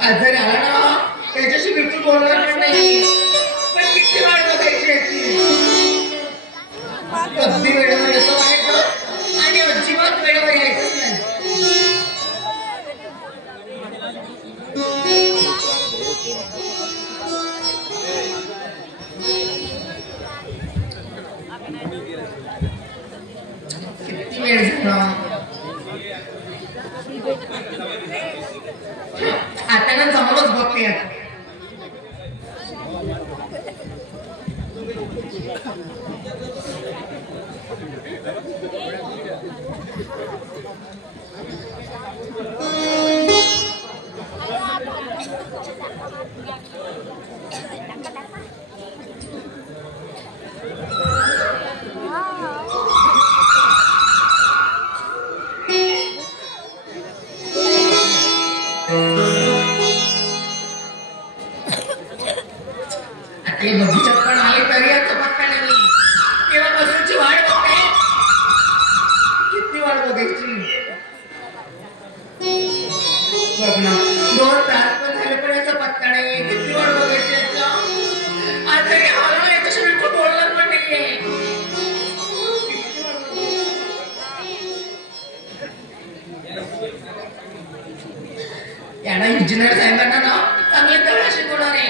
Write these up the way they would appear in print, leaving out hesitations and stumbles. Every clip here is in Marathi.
आज जर आला ना त्याच्याशी बिलकुल बोलणार पण नाही. पण किती वाट बघायची अगदी वेळेवर येतो व्हायचं आणि अजिबात वेळेवर यायचंच नाही. किती वेळ झाला आता ना जमलंच बघते. बगीच्यात पण आले तरी आता पत्ता नाही. तेव्हा बसूची वाट बघते. किती वाट बघायची बघ ना. 2 तास पण झाले पण याचा पत्ता नाही. किती वाट बघायची याचा. आज तरी आला ना याच्याशी बिलकुल बोलणार पण नाहीये. त्यांना इंजिनियर साहेबांना ना चांगले तळ शिकवणार आहे.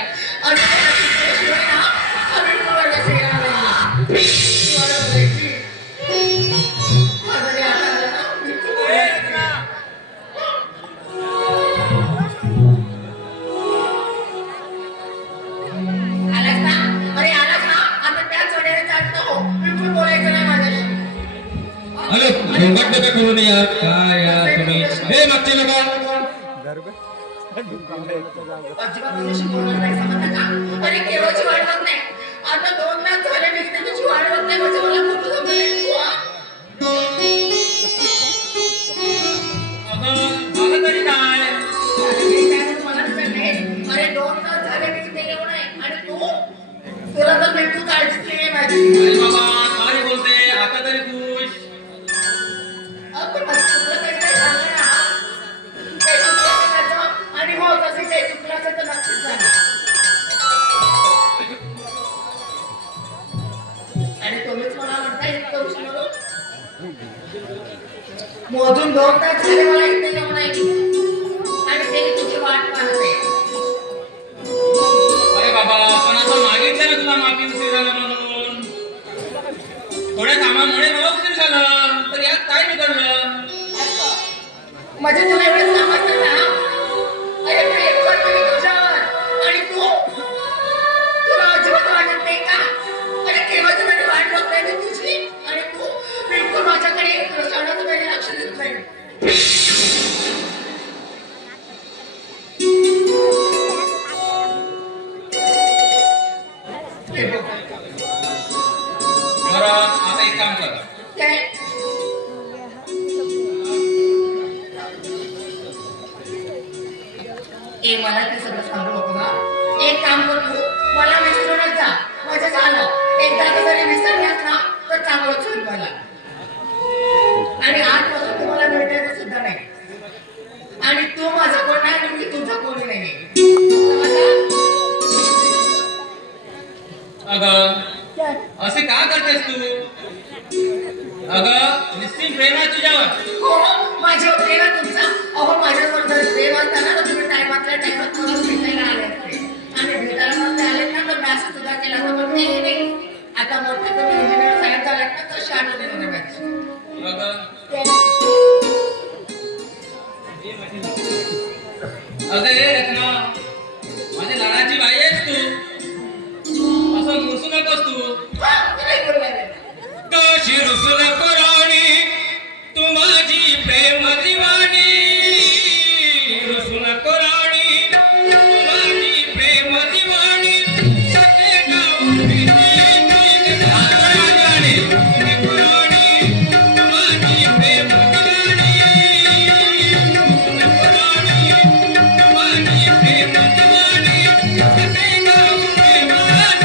करून यार काय यार तुम्ही हे मागचे नका अजिबात तुझ्याशी बोलणार नाही समजलं का. अरे केव्हाची वाट बघ नाही. आता 2 तास झाले मी तुझी वाट बघ नाही. म्हणजे मला खूप जमलं नाही. मला तरी काय मला अरे 2 तास झाले मी तिथे येऊ नये आणि तुला तर बिलकुल काळजीच नाही माझी. बाबा काय बोलते आता तरी खुश. आणि हो तसे काही चुकलं असेल तर नक्कीच झालं. आणि तुम्हीच मला म्हणताय इतकं उशीर मोजून 2 तास झाले मला इथे येऊ नाही आणि ते तुझी वाट पाहते. अरे बाबा पण आता मागितलं ना तुला माफी उशीर झाला म्हणून. थोड्या कामामुळे मला उशीर झाला तर यात काय बिघडलं. म्हणजे तुला एवढं समजतं ना. अरे प्रेम करतो मी तुझ्यावर आणि तुला अजिबात वाटत नाही का. अरे केव्हाची माझी वाट बघताय मी तुझी आणि तू बिलकुल माझ्याकडे क्षणाचं माझे लक्ष देत नाही. बरं आता एक काम कर. मला ते सगळं सांगू नको ना. एक काम कर तू मला विसरूनच जा. माझं झालं एकदा जरी विसरलास ना तर चांगलंच होईल मला. आणि आजपासून तुम्हाला भेटायचं सुद्धा नाही. आणि तू माझा कोण नाही आणि मी तुझा कोणी नाही. अगं असे का करतेस तू. अगं निश्चित प्रेम आहे तुझ्यावर. हो माझ्यावर प्रेम आहे तुमचा. अहो माझ्यावर जर प्रेम असताना तर तुम्ही टायमातल्या टायमात मला भेटायला आले असते. आणि भेटायला नसते आले ना तर मॅसेज सुद्धा केला तर पण नाही. आता मोठे तुम्ही इंजिनियर साहेब झालात ना तर शाळा देणार मॅच. अगं हे रत्ना माझी लाडाची बाई आहेस तू. असं रुसू नकोस तू. कशी रुसू नको राणी तू माझी प्रेम दिवाणी. रुसू नको राणी तू माझी प्रेम दिवाणी. सगळे गाव फिरते राणी नको राणी तू माझी प्रेम दिवाणी. नको राणी तू माझी प्रेम दिवाणी. सगळे गाव फिरते राणी.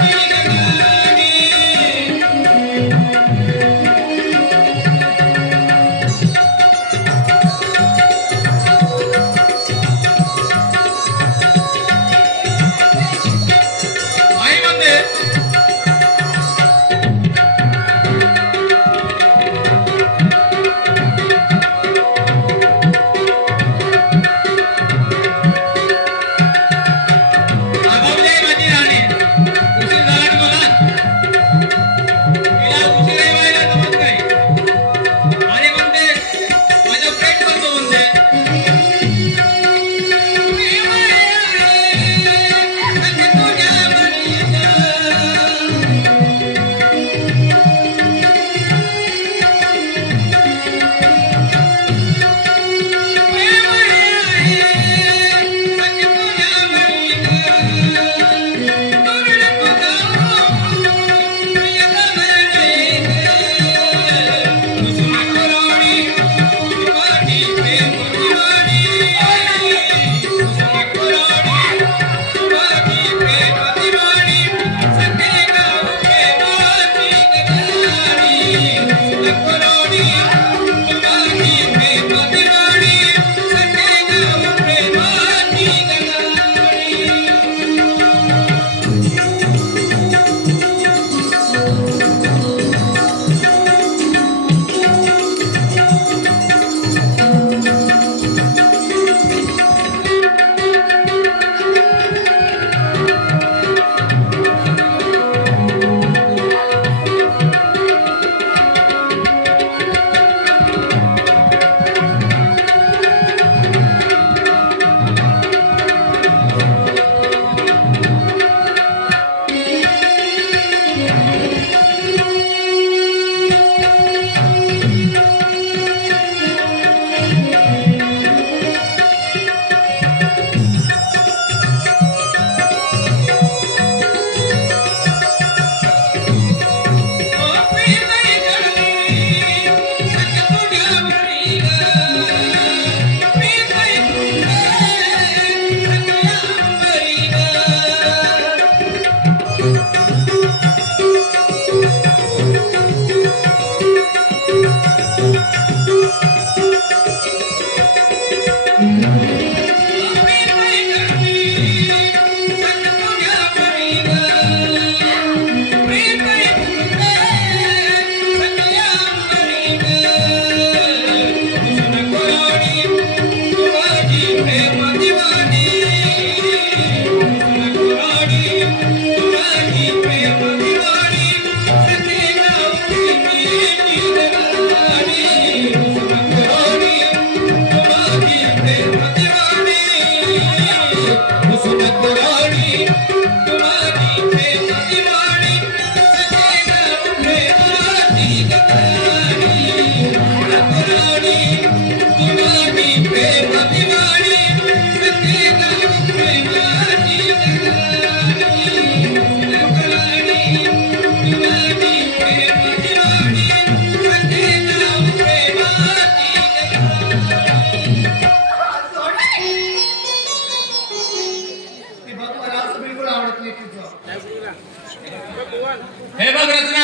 हे बघ रचना,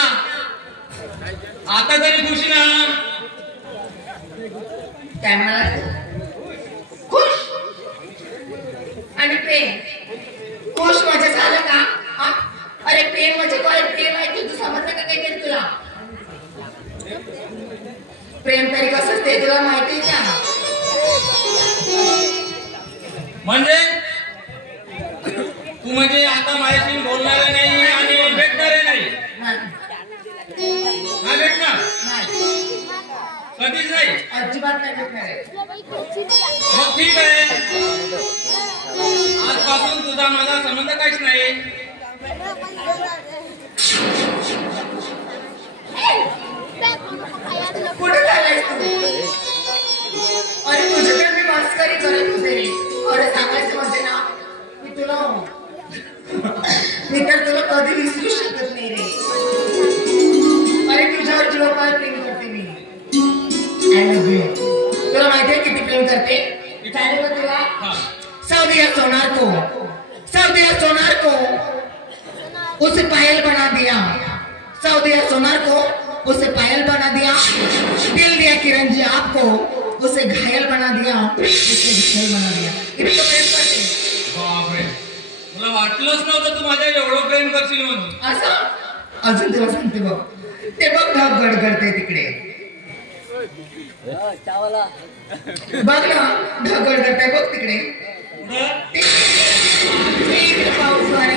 आता तरी खुश ना? काय म्हणाला? खुश आणि प्रेम. खुश म्हणजे झालं का? हा? अरे प्रेम म्हणजे काय? प्रेम आहे की तू समजलं का काहीतरी तुला? प्रेम तरी कसं असते तुला माहिती का? म्हणजे तू म्हणजे आता माझ्याशी बोलणार नाही आणि भेटणार नाही? हा भेटणार? कधीच नाही? अजिबात नाही भेटणार. मग ठीक आहे, आजपासून तुझा माझा संबंध काहीच नाही. कुठे चाललायस तू? अरे तुझे तर मी मस्करी करत होते रे. अरे सांगायचं म्हणजे ना, मी तर तुला कधी विसरू शकत नाही रे. अरे तुझ्यावर जीवापाड प्रेम करते मी. I love you. तुला माहितीये किती प्रेम करते? विचारलं का तुला? सऊदिया सोनार को उसे पायल बना दिया. सऊदिया सोनार को उसे पायल बना दिया. दिल दिया किरण जी आपको, उसे घायल बना दिया, उसे घायल बना दिया. इतकं प्रेम करते. बापरे, मला वाटलंच नव्हतं तू माझ्या एवढं प्रेम करशील म्हणून. असं अजून तुला सांगते बघ, ते बघ ढग गडगडते तिकडे. बघ ना, ढग गडगडते बघ तिकडे. पाऊस वारा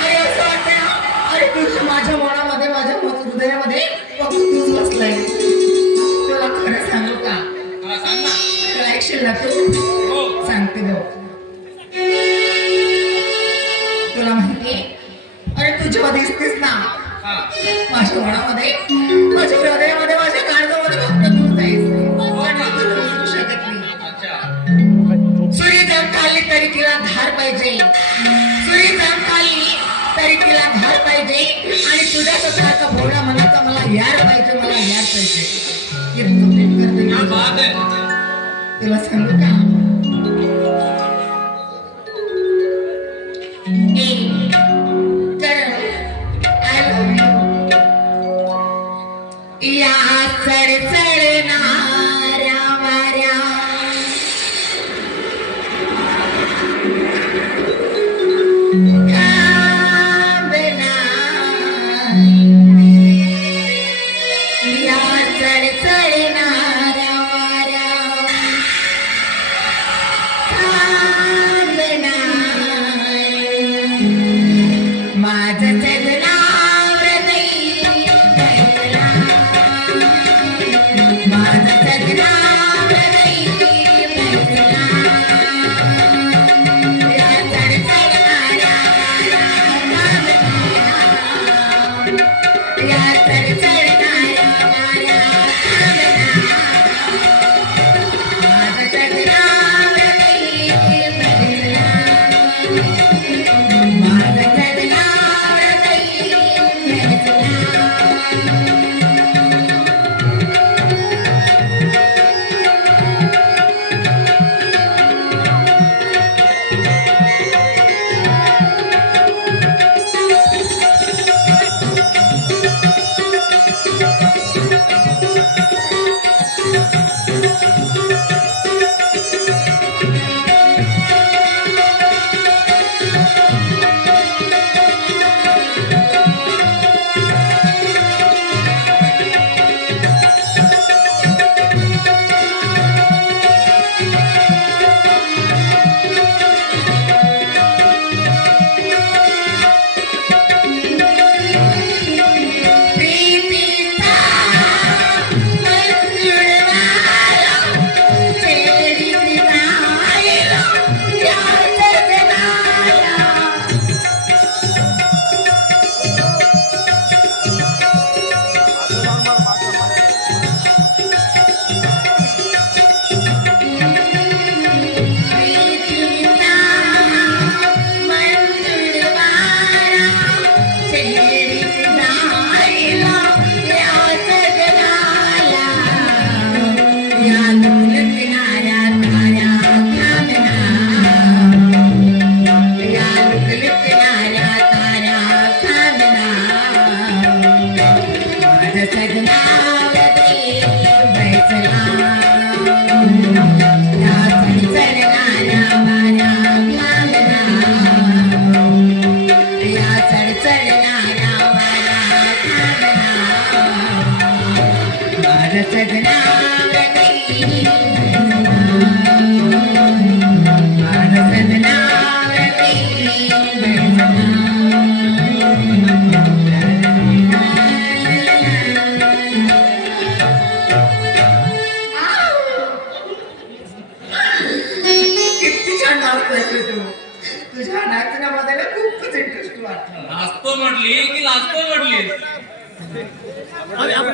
अरे असं वाटतंय ना, अरे तुझ्या माझ्या मनामध्ये, माझ्या हृदयामध्ये फक्त तूच बसलाय. तुला खरं सांगू का? सांग ना. तुला ऐकशील ना तू? सांगते बघ. तुला माहितीये, अरे तू जेव्हा दिसतेस ना माझ्या मनामध्ये, माझ्या हृदयामध्ये, माझ्या काळजामध्ये फक्त तूच आहेस. विसरू शकत नाही. सूर्य जर खाल्ली तरी तिला धार पाहिजे. सूर्य जर खाल्ली तरी तिला धार पाहिजे. आणि तुझ्या स्वतःचा भोळा मनाचा मला यार पाहिजे, मला यार पाहिजे. इतकं प्रेम करते. तुला सांगू का? या चढचढणाऱ्या वाऱ्या थांबना. या चढचढणाऱ्या वाऱ्या थांबना. माझं जगना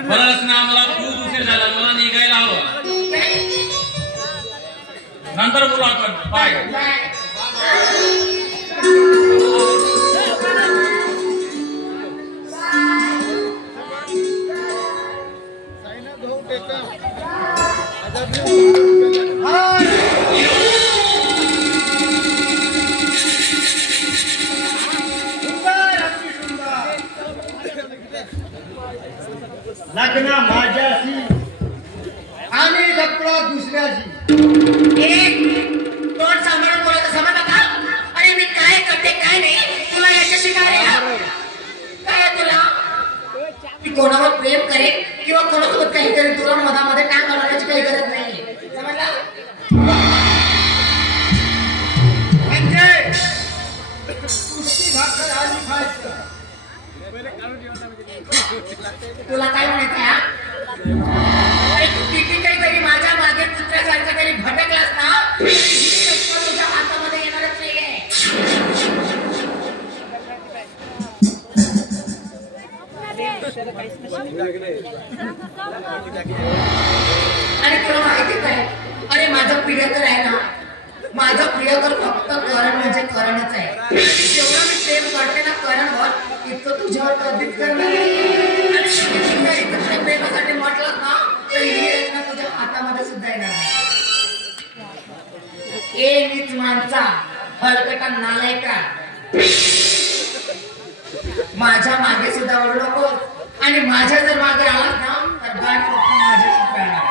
बरंच ना मला खूप उशीर झाला मला निघायला हवं नंतर बोलू आपण बाय लग्न माझ्याशी आणि लपडा दुसऱ्याशी एक तोंड सांभाळून बोलत समजलं का अरे मी काय करते काय नाही तुला याच्याशी काय काय तुला मी कोणावर प्रेम करेन किंवा कोणासोबत काही करेन तुला मधामध्ये टांग घालण्याची काही गरज नाही समजला म्हणजे कुस्ती भाकर आणि खायचं तुला काय म्हणायचं अरे तू किती काहीतरी माझ्या मागे कुत्र्यासारखं तरी भटकलास ना तुझ्या हातामध्ये येणारच नाहीये आणि तुला माहिती काय अरे माझा प्रियकर आहे ना माझा प्रियकर फक्त करण म्हणजे करणच आहे जेवढं मी प्रेम करते ना करणवर इतकं तुझ्यावर कधीच करणार प्रेमासाठी म्हटलं ना तर ही रचना तुझ्या हातामध्ये सुद्धा येणार नाही ए नीच माणसा हलकटा नालायका माझ्या मागे सुद्धा ओढू नकोस आणि माझ्या जर मागे आलास ना तर गाठ फक्त माझ्याशी पळणार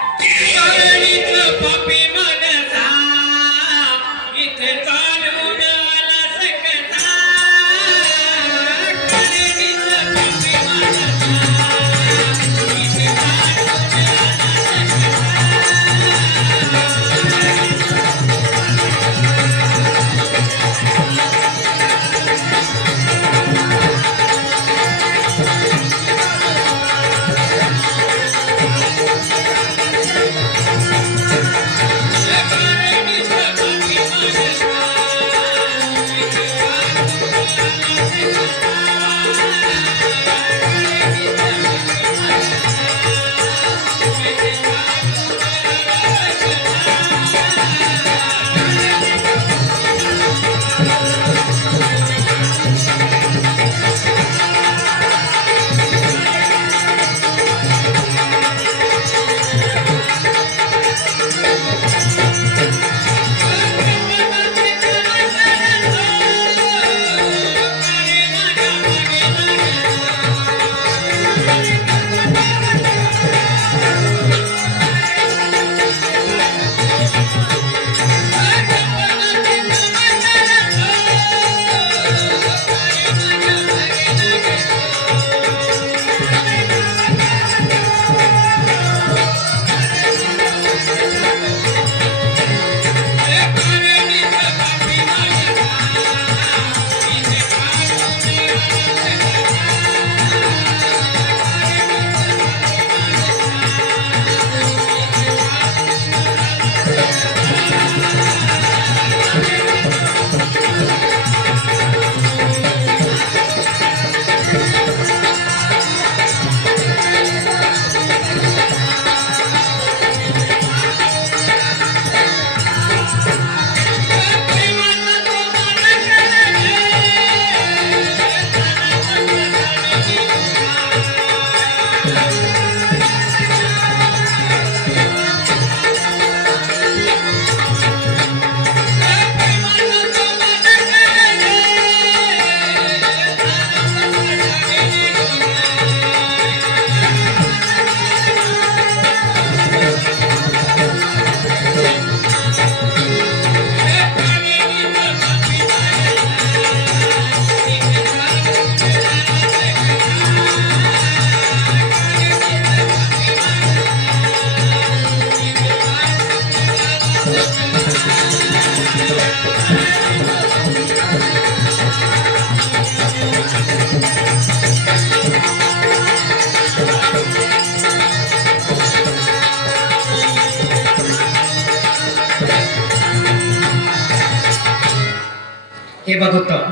हे बघ उत्तम,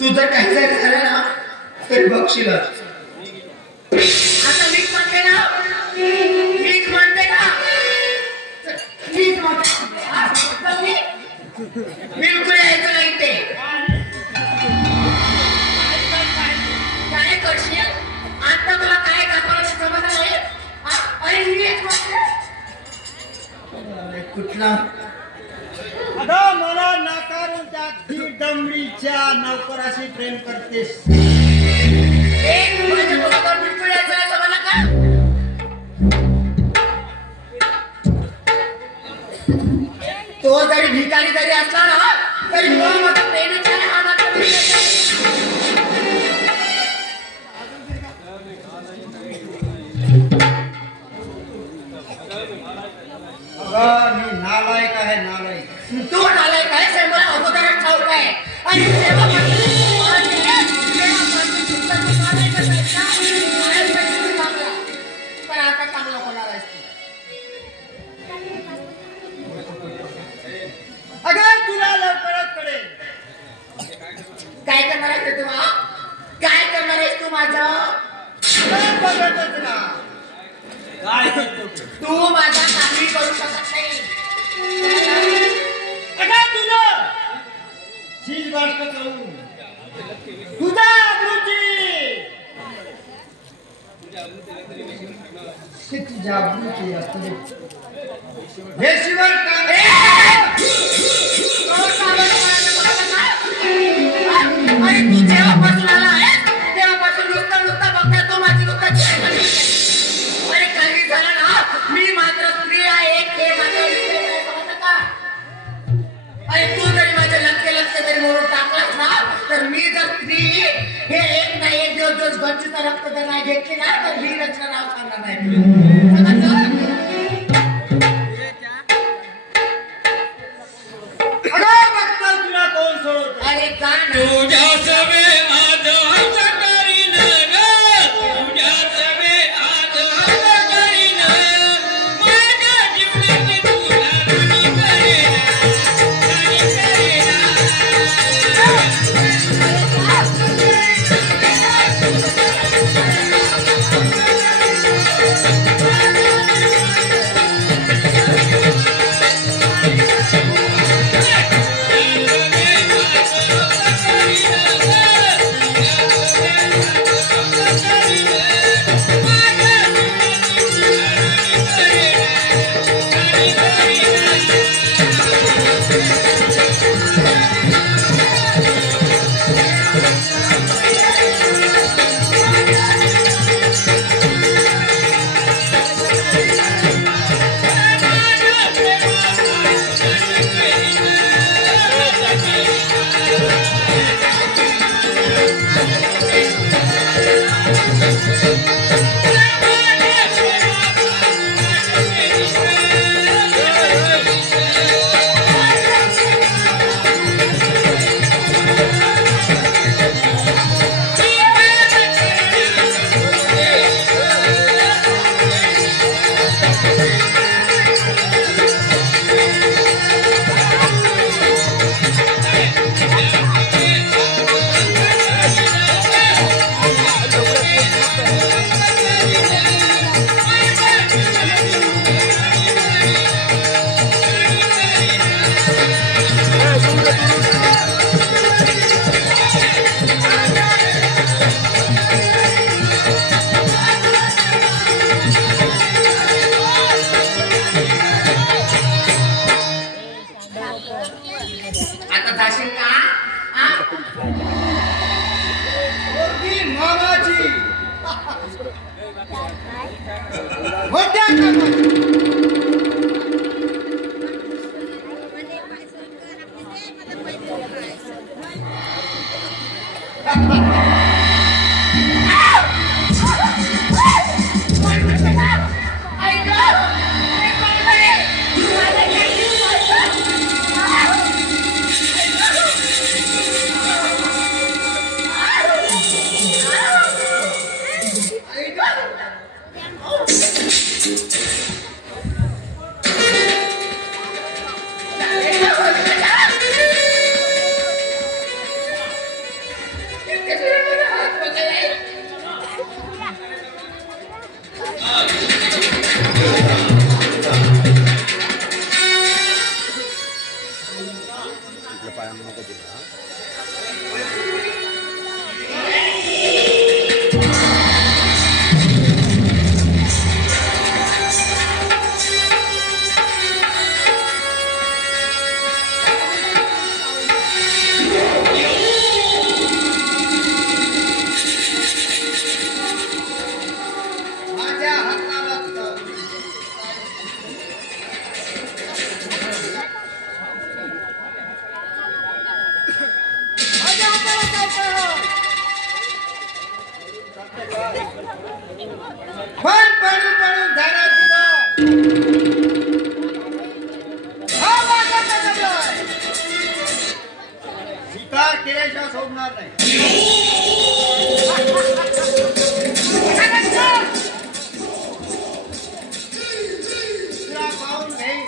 तू जर काही जरी झालं ना तर बघशील. आता मीच म्हणते ना, मीच म्हणते ना, मीच म्हणते बिलकुल यायचं नाही ते. काय करशील आता? तुला काय दाखवायचं समजलं नाही? अरे मीच म्हणते. कुठला अगं मला नाकारून त्या डमरीच्या नौकराशी प्रेम करतेस. एक माझ्या बरोबर बिलकुल यायचं नाही समजलं का? तो जरी भिकारी जरी असला ना तरी तो माझा प्रेमीचा आहे, हा माझा प्रेमीचा आहे. अगं मी नालायक आहे, नालायक. तू नालायक आहेस हे मला अगोदरच ठाऊक आहे. आणि तेव्हापासून पण आता चांगला होणार आहेस तू. अगं तुला लवकरच कळेल. काय करणार आहेस तू? काय करणार आहेस तू माझं? बघतच ना काय करतो तू माझा काही करू शकत नाही. अगं तुझं शील गोष्ट करून तुझा तुझ्या अब्रूची असते हे शिवाय काय अरे तू जेव्हापासून आला आहे तेव्हापासून नुसता बघता तो माझी अरे काही झालं ना मी मात्र स्त्री आहे हे मात्र समजतं का? अरे तू जरी माझ्या लक्ष जरी म्हणून टाकलास ना तर मी जर स्त्री हे एक नाही एक दिवस गंजीचं रक्त जर नाही घेतली ना तर ही रचना नाव सांगणार नाही. अगं बघता तुला कोण सोडत. अरे का तुझ्या सवे आज हंस करीन ग, तुझ्या सवे आज हंस करीन, माझ्या जीवनाची तुला राणी करीन, राणी करीन. नाही होणार नाही. तुला पाहून नाही.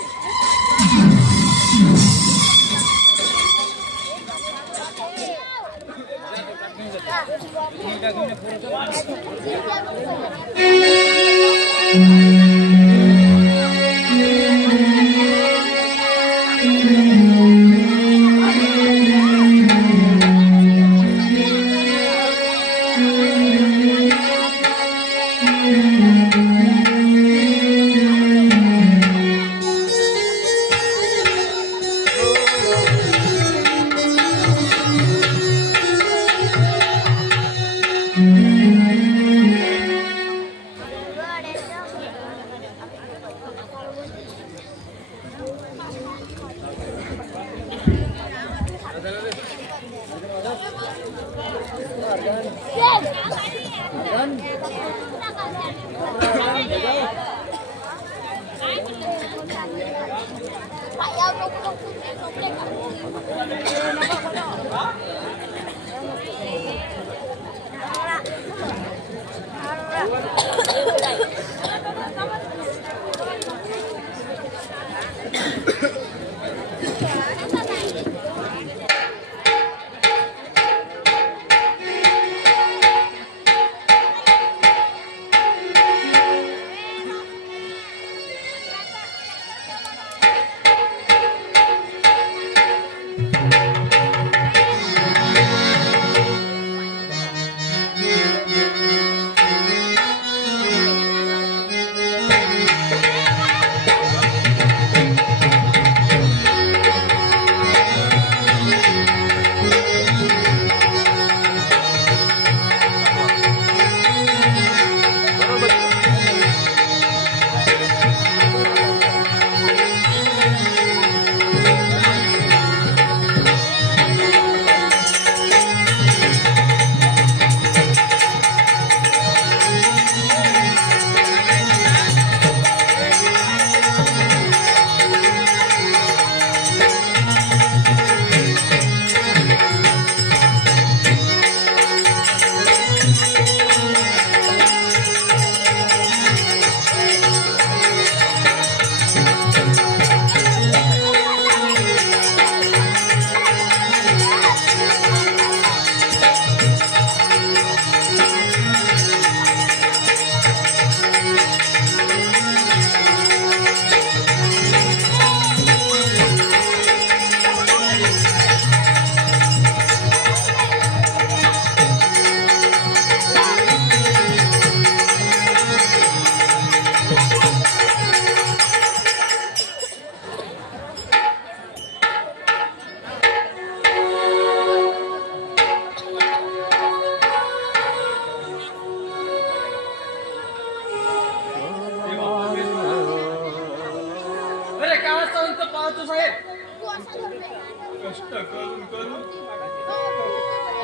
कष्ट करून करून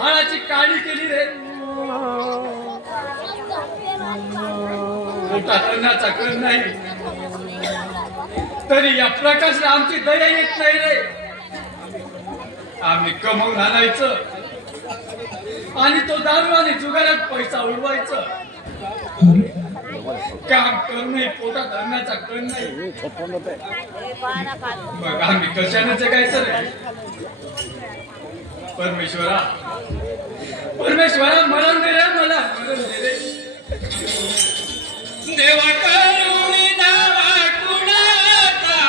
हाडाची काळी केली रे. पोटात अन्नाचा कण नाही तरी या प्रकाशला आमची दया येत नाही रे. आम्ही कमवून आणायचं आणि तो दारू आणि जुगारात पैसा उडवायचं. काम करूनही पोटात अन्नाचा कण नाही. मग आम्ही कशाने जगायचं रे. परमेश्वरा परमेश्वरा मरण दे रे, मला मरण दे रे. देवा करुणी दावा कुणाचा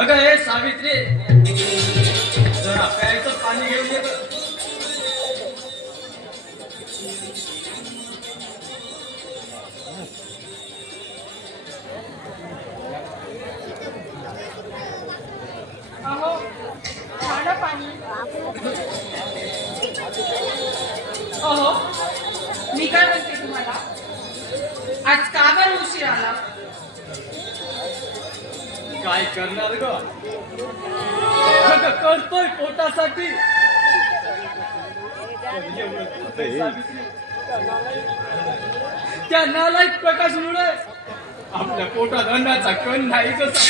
अगं हे सावित्री, जरा प्यायचं पाणी घेऊन ये. अहो झालं पाणी. अहो मी काय म्हणते तुम्हाला, आज का बरं उशीर आला? काय करणार ग, करतोय पोटासाठी. त्या नालायक प्रकाशमुळे आपल्या पोटात अन्नाचा कण नाही कसा.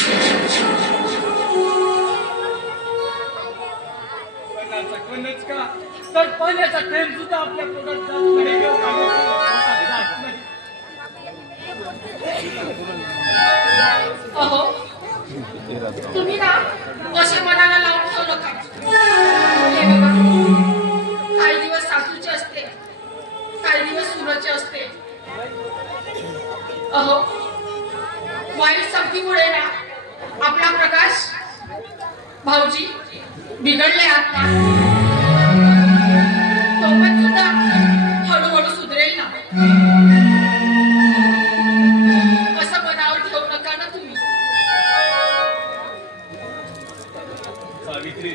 अन्नाचा कणच का, तर पाण्याचा थेंब सुद्धा आपल्या पोटात जात नाही ग. पोटात जात नाही. अहो तुम्ही ना असे मनाला लावून ठेवू नका. हे बघा, काही दिवस सासूचे असते, काही दिवस सुनाचे असते. अहो वाईट संगतीमुळे ना आपला प्रकाश भाऊजी बिघडले आहात ना. तो पण सुद्धा हळूहळू सुधरेल ना. असं मनावर ठेवू नका ना तुम्ही. सावित्री,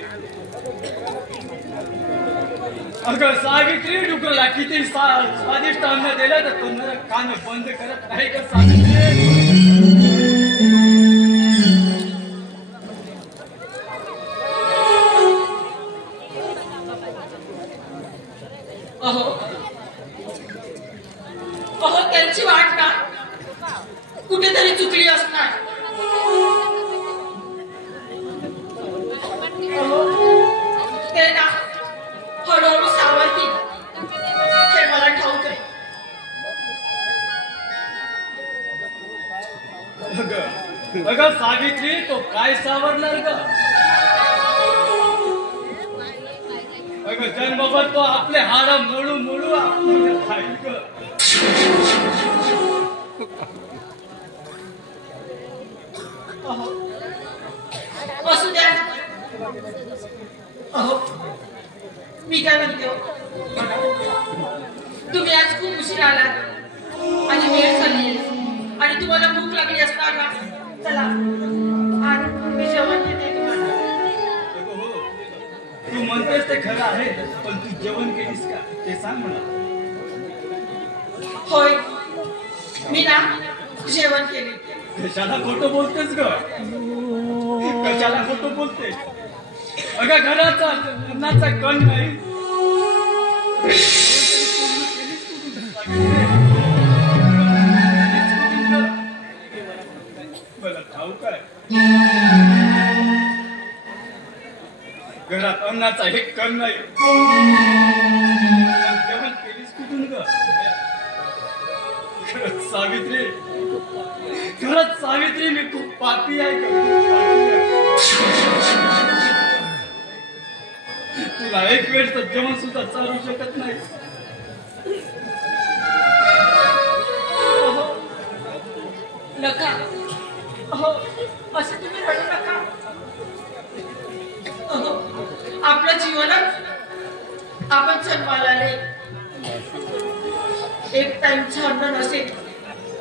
अगं सावित्री, डुकरला किती स्वादिष्ट अन्न दिलं तर तुम्हाला कान बंद करत नाही का सावित्री? अहो अहो त्यांची वाट ना कुठेतरी चुकली असणार. ते ना हळूहळू सावरतील, हे मला ठाऊक आहे. अगं सावित्री, तो काय सावरणार ग? अगं जन्मभर तो आपले हाड मोडू मोडू आपल्याला खाईल ग. असू द्या. अहो मी काय म्हणते हो, तुम्ही आज खूप उशीर आलात आणि वेळ झाली आणि तुम्हाला भूक लागली असणार ना. चला आज मी जेवण देते तुम्हाला. तू म्हणतेस ते खरं आहे, पण तू जेवण केलीस का ते सांग मला. होय, मी ना जेवण केले. कशाला खोटं बोलतेस ग? कशाला खोटं बोलतेस? अगं घराचा अन्नाचा कण नाही. मला ठाऊक आहे, घरात अन्नाचा एक कण नाही. जेवण केलीस कुठून ग? खरंच सावित्री, खरंच सावित्री, मी खूप पापी आहे ग. तुला एक वेळ तर जेवण सुद्धा चालू शकत नाही. नका अहो, असं तुम्ही रडू नका. अहो आपलं जीवनच आपण जन्माला आले. एक टाइमचं अन्न नसेल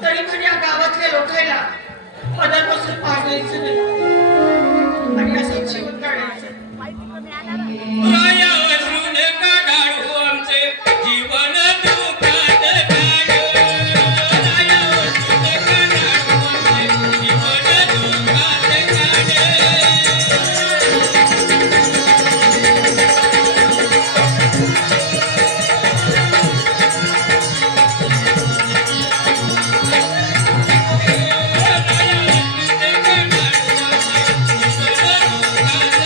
तरी पण या गावातल्या लोकांना पदापासून पाहायचं नाही आणि असं जीवन काढायचं. Thank you.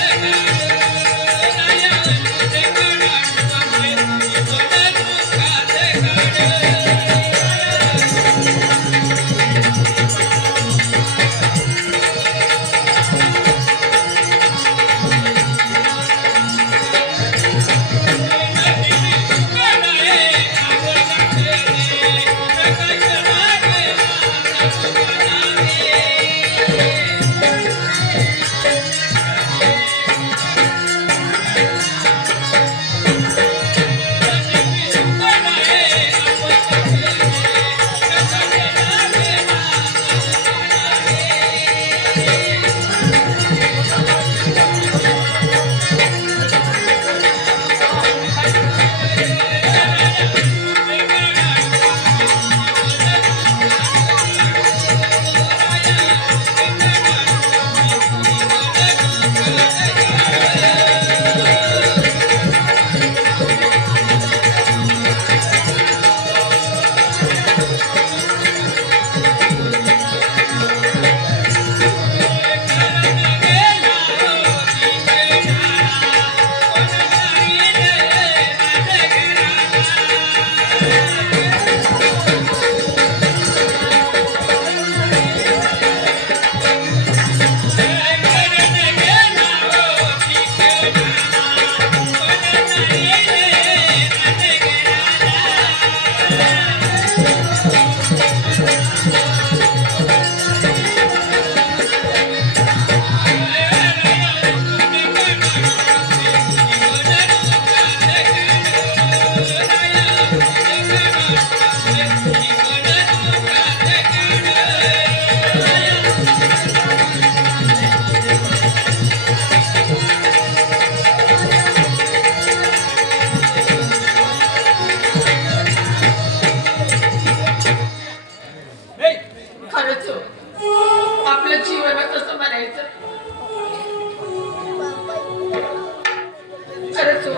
खरंच हो.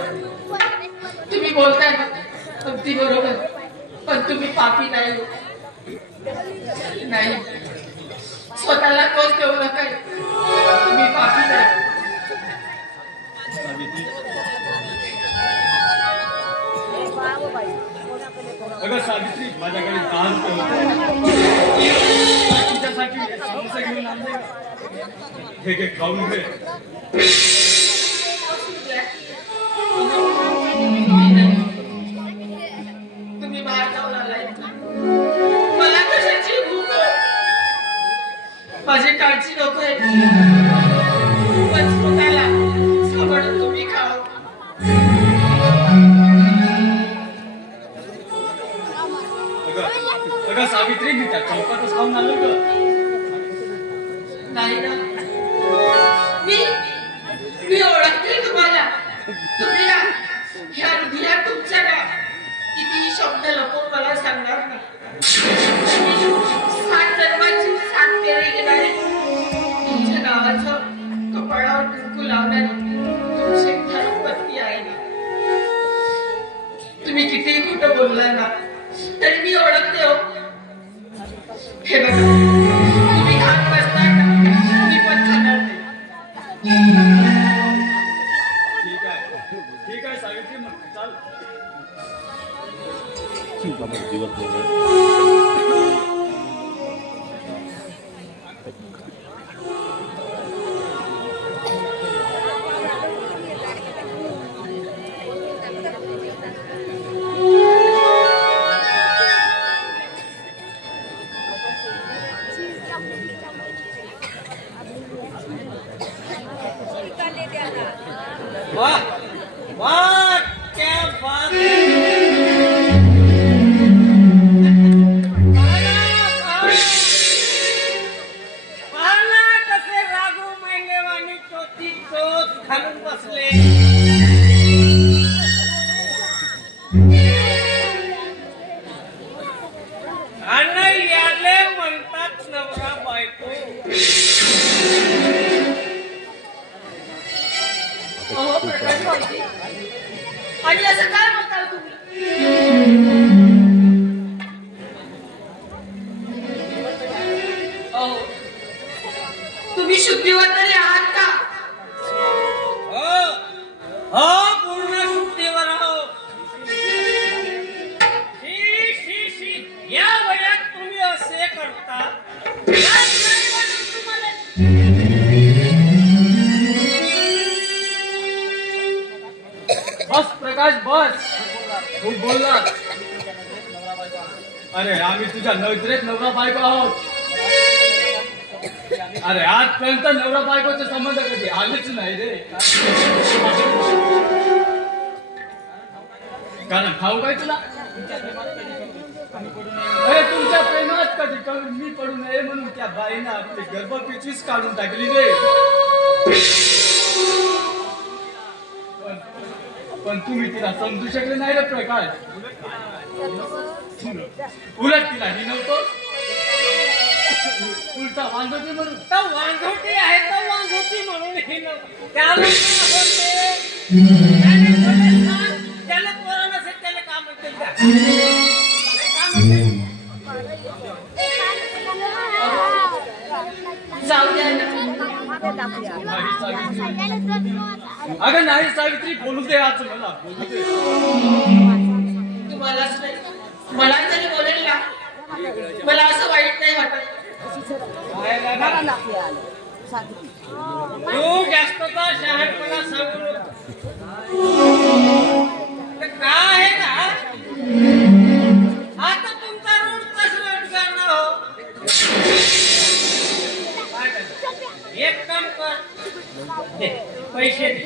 तुम्ही बोलताय ना अगदी बरोबर, पण तुम्ही पापी नाही हो. नाही, स्वतःला दोष देऊ नका. तुम्ही पापी नाही. अगं सावित्री, माझ्याकडे दान तुझ्यासाठी समोसा घेऊन आणले. हे घे, खाऊन घे. तुम्ही बाहेर जाऊन आलाय, मला कशाची भूक. माझी काळजी नको आहे, पण स्वतःला सांभाळून तुम्ही खाओ. अगं सावित्री, मी त्या चौकातच खाऊन आलो ग. नाही ना, मी ओळखते तुम्हाला. तुम्ही ना ह्या हृदयात तुमच्या ना किती शब्द लपवून मला सांगणार ना. 7 जन्माची 7 फेरे घेणारे, तुमच्या नावाचं कपाळावर कुंकू लावणारी तुमची धर्मपत्नी आहे ना. तुम्ही कितीही खोटं बोललाय ना तरी मी ओळखते हो. हे बघा, तुम्ही खात बसताय ना, मी पण खाणार नाही. ठीक आहे सावित्री, मग चाल. वाह वाह, क्या बात है. पाहना कसे राघू महिनेवाणी चोची चोच घालून बसले. आणि याले म्हणतात नवरा बायको. अहो प्रकाश भाऊजी, आणि असं काय म्हणता तुम्ही? अहो, तुम्ही शुद्धीवर तरी आहात का? हो हो, पूर्ण शुद्धीवर आहो. शी शी शी, या वयात तुम्ही असे करता. लाज नाही वाटत तुम्हाला? बस प्रकाश, बस. खूप बोलला. अरे आम्ही तुझ्या नजरेत नवरा बायको आहोत. अरे आजपर्यंत नवरा बायकोचे संबंध कधी आलेच नाही रे. कारण खाऊ काय तुला? अरे तुमच्या प्रेमात कधी कमी मी पडू नये म्हणून त्या बाईनं आपली गर्भपिशवीच काढून टाकली रे. पण तुम्ही तिला समजू शकले नाही रे प्रकाश. उलट तिला हिनवतो, उलटा वांझोटी म्हणून. तर वांझोटी आहे तर वांझोटी म्हणून हिनवतो. त्याला त्याला पोरं नसेल, त्याला काम म्हणतील का? जाऊ द्या ना. अगं नाही सावित्री, बोलू दे आज मला, बोलू दे. तुम्हालाच नाही, मला तरी बोलेल ना. मला असं वाईट नाही वाटत. तू जास्तचा शहाणपणा सांगू नको. काय आहे ना, आता तुमचा रोड कसं करणार हो. एक काम कर, दे पैसे दे.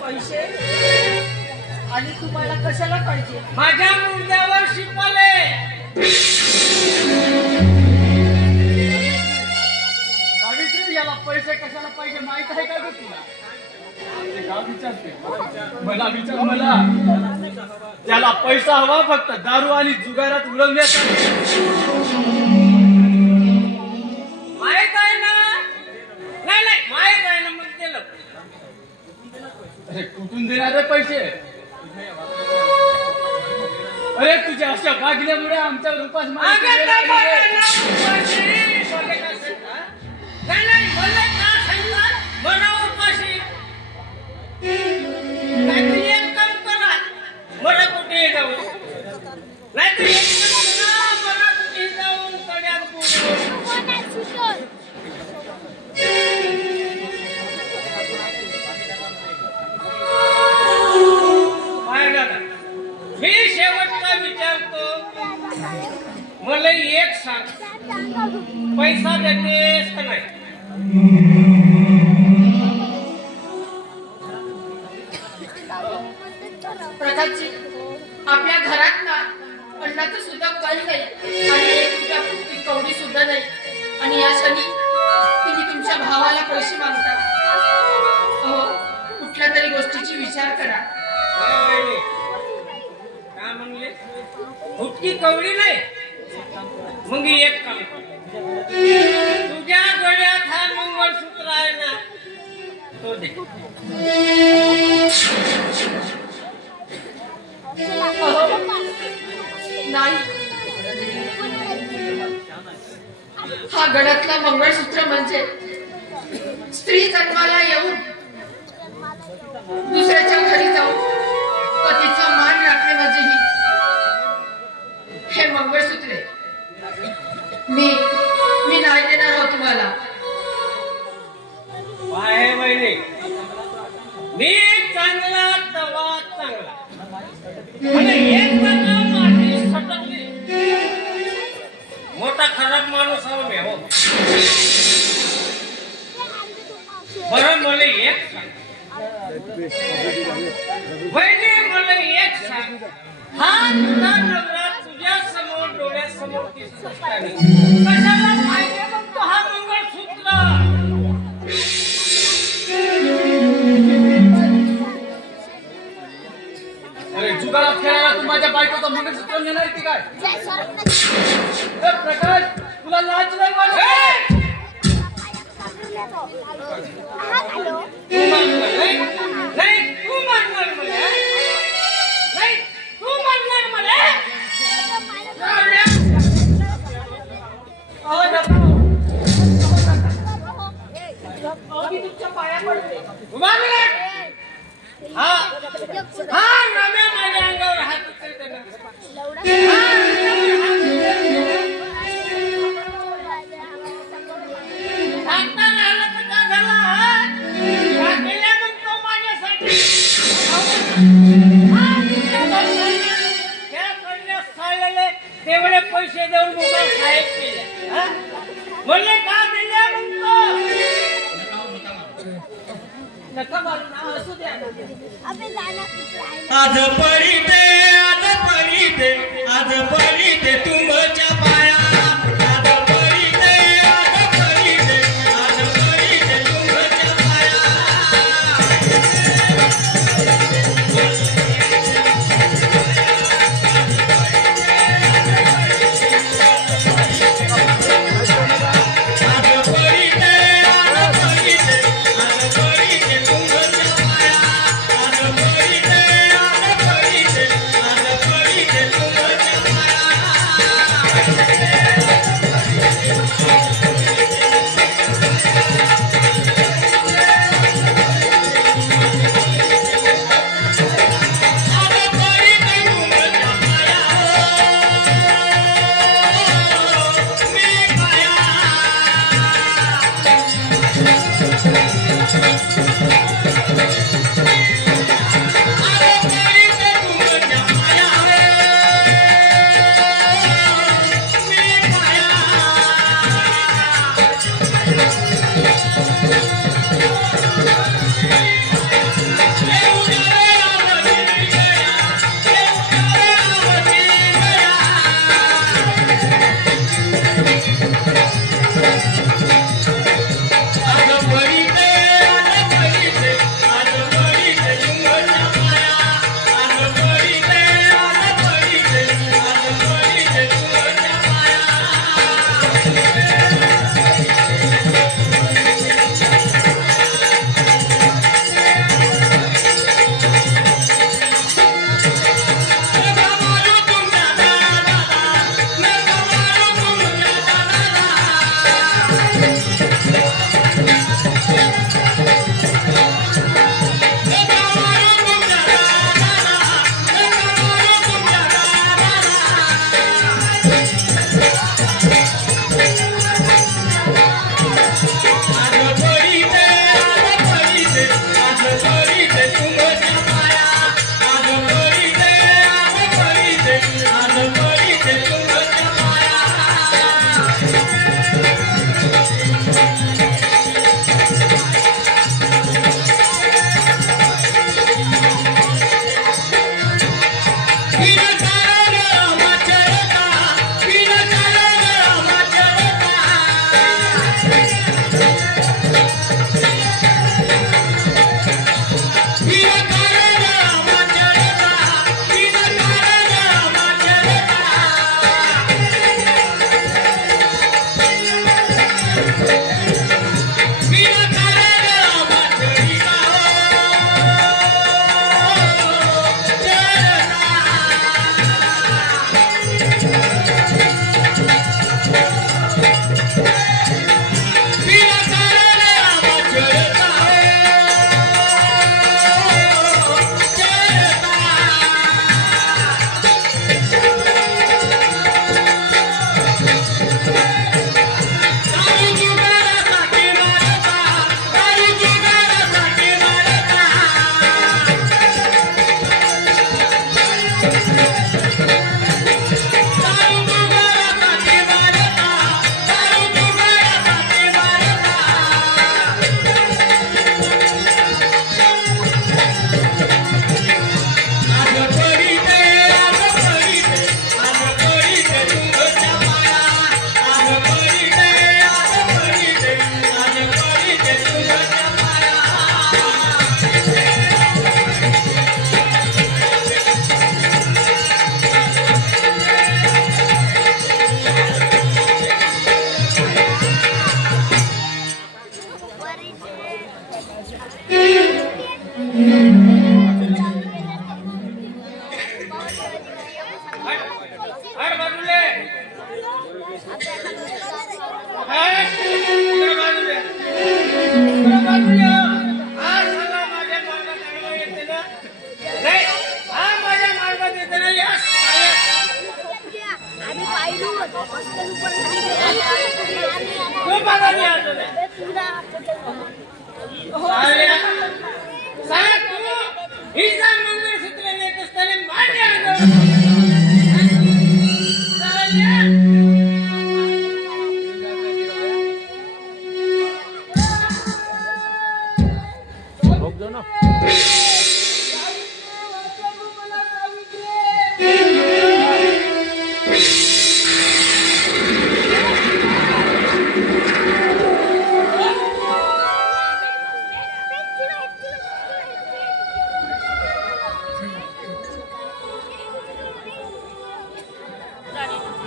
पैसे? आणि तुम्हाला कशाला पाहिजे? माझ्या मुंड्यावर शिपले. सावित्री, याला पैसे कशाला पाहिजे माहित आहे का ग तुला? का विचारते? मला विचार. मला त्याला पैसा हवा फक्त दारू आणि जुगारात उडवण्यासाठी. पैसा देतेस का नाही? प्रकाशजी, आपल्या घरात ना अन्नाचं सुद्धा कल नाही आणि एक रुपयापुरती कवडी सुद्धा नाही, आणि या क्षणी तुम्ही तुमच्या भावाला पैसे मागता. अहो, कुठल्या तरी गोष्टीची विचार करा. काय म्हणले? फुटकी कवडी नाही? मग एक काम कर, तुझ्या गळ्यात हा मंगळसूत्र आहे ना, तो दे. नाही, हा गळ्यातला मंगळसूत्र म्हणजे स्त्री जन्माला येऊन दुसऱ्याच्या घरी जाऊन पतीचा मान राखणे म्हणजे हे मंगळसूत्र. मी नाही देणार आहोत तुम्हाला. आहे बहिणी, मी चांगला तवा चांगला, आणि एक माझी सटकली. मोठा खराब माणूस आहो मी. हो बरं, मला एक सांग बहिणी, मला एक सांग, हा तुझा नवरा तुझ्या समोर डोळ्यासमोर दिसत असताना कशाला पाहिजे मग तो हा मंगळसूत्र? अरे जुगारात खेळायला तू माझ्या बायकोचं मंगळसूत्र नेणार की काय? प्रकाश, तुला लाज नाही वाटत? तू मानणार नाही? नाही, तू मानणार मला? नाही, तू मानणार मला? मी तुमच्या पाया पडते. हा रम्या माझ्या अंगावर हात उचलते ना. हाताला आला तर का झाला? का केल्या मग तो माझ्यासाठी? त्या करण्यास चाललेले तेवढे पैसे देऊन मोबाईल साहेब केले. म्हणले का दिले मग तो? नका मारू ना, असू द्या. आज परिते, आज परिते, आज परिते तुमच्या पाया. आज परिते, आज परिते, आज परिते तुमच्या पाया. आज परिते, आज परिते, आज परिते तुमच्या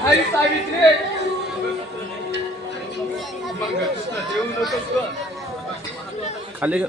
आई सावित्री देऊ नकोस ग खाली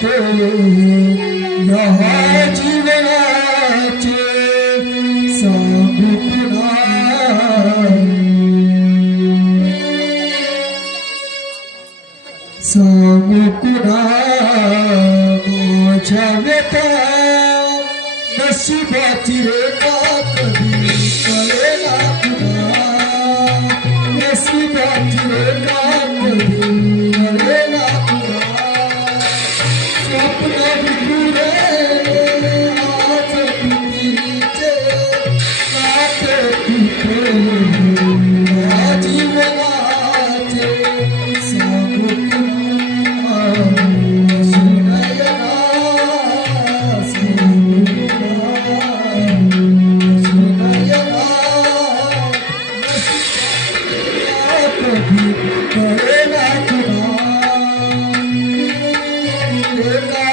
Kare na